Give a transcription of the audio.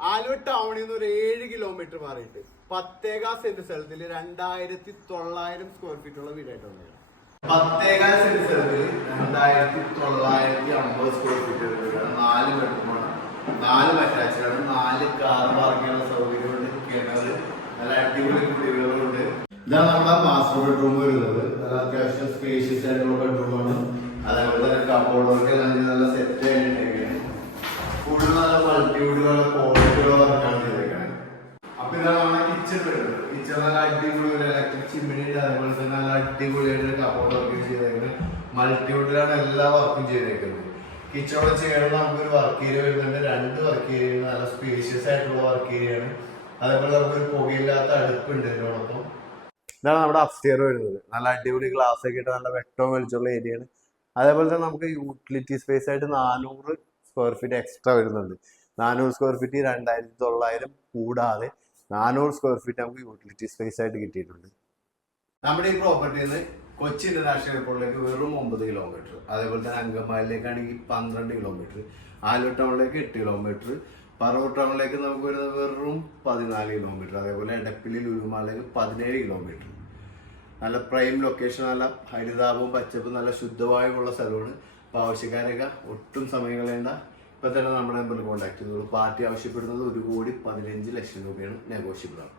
ആലുവ ടൗണിൽ നിന്ന് ഒരു 7 കിലോമീറ്റർ മാറിയിട്ട് 10 സെന്റ് സ്ഥലത്തിൽ 2900 സ്ക്വയർ ഫീറ്റ് ഉള്ള വീടായിട്ട് വന്നത്. 10 സെന്റ് സ്ഥലത്തിൽ 2950 സ്ക്വയർ ഫീറ്റ് വീടാണ്. 4 ബെഡ്റൂമാണ്, 4 അറ്റാച്ച്ഡാണ്, 4 കാർ പാർക്കിനുള്ള സൗകര്യമുണ്ട്, കിണർ, നല്ല അടിപൊളി കുടികളുണ്ട്. ഇതാണ് നമ്മുടെ മാസ്റ്റർ ബെഡ്റൂം വരുന്നത്. നല്ല അത്യാവശ്യം സ്പേഷ്യസ് ആയിട്ടുള്ള ബെഡ്റൂമാണ്. അതേപോലെ തന്നെ കബോർഡൊക്കെ നല്ല സെറ്റ് ആയിട്ടിരിക്കുകയാണ്. കൂടുതൽ നല്ല മൾട്ടിവുഡുകളുടെ ക്വാളിറ്റിയുള്ള വർക്കാണ് ചെയ്തേക്കുന്നത്. അപ്പൊ ഇതാണ് നമ്മുടെ കിച്ചൺ വരുന്നത്. കിച്ചൺ നല്ല അടിപൊളി ഒരു ഇലക്ട്രിക് ചിമ്മിനിയുടെ അതേപോലെ തന്നെ നല്ല അടിപൊളിയായിട്ട് കബോർഡ് വർക്ക് ചെയ്തേക്കുന്നത്. മൾട്ടിവുഡിലാണ് എല്ലാ വർക്കും ചെയ്തേക്കുന്നത്. കിച്ചണോട് ചേർന്ന് നമുക്കൊരു വർക്ക് ഏരിയ വരുന്നുണ്ട്. 2 വർക്ക് ഏരിയയാണ്. നല്ല സ്പേഷ്യസ് ആയിട്ടുള്ള വർക്ക് ഏരിയയാണ്. അതേപോലെ നമുക്കൊരു പുകയില്ലാത്ത അടുപ്പുണ്ട് ഇതിനോടൊപ്പം. ഇതാണ് നമ്മുടെ അപ്സ്റ്റെയർ വരുന്നത്. നല്ല അടിപൊളി ഗ്ലാസ് ഒക്കെ ഇട്ട് നല്ല വെട്ടവും വെളിച്ചുള്ള ഏരിയയാണ്. അതേപോലെ തന്നെ നമുക്ക് യൂട്ടിലിറ്റി സ്പേസ് ആയിട്ട് 400 സ്ക്വയർ ഫീറ്റ് എക്സ്ട്രാ വരുന്നുണ്ട്. 400 സ്ക്വയർ ഫീറ്റ് 2900 കൂടാതെ 400 സ്ക്വയർ ഫീറ്റ് നമുക്ക് യൂട്ടിലിറ്റി സ്പേസ് ആയിട്ട് കിട്ടിയിട്ടുണ്ട്. നമ്മുടെ ഈ പ്രോപ്പർട്ടിയിൽ നിന്ന് കൊച്ചി ഇന്റർനാഷണൽ എയർപോർട്ടിലേക്ക് വെറും 9 കിലോമീറ്റർ, അതേപോലെ തന്നെ അങ്കമാലിയിലേക്കാണെങ്കിൽ 12 കിലോമീറ്റർ, ആലുവ ടൗണിലേക്ക് 8 കിലോമീറ്റർ, പറവൂർ ടൗണിലേക്ക് നമുക്ക് വരുന്നത് വെറും 14 കിലോമീറ്റർ, അതേപോലെ എടപ്പിള്ളി ലുലുമാളിലേക്ക് 17 കിലോമീറ്റർ. നല്ല പ്രൈം ലൊക്കേഷൻ, നല്ല ഹരിതാപവും പച്ചപ്പും നല്ല ശുദ്ധവായുമുള്ള സ്ഥലമാണ്. അപ്പോൾ ആവശ്യക്കാരൊക്കെ ഒട്ടും സമയം കളയേണ്ട, ഇപ്പം തന്നെ നമ്മുടെ നമ്പറിൽ കോൺടാക്ട് ചെയ്തോളൂ. പാർട്ടി ആവശ്യപ്പെടുന്നത് 1,15,00,000 രൂപയാണ്, നെഗോഷ്യബിൾ ആണ്.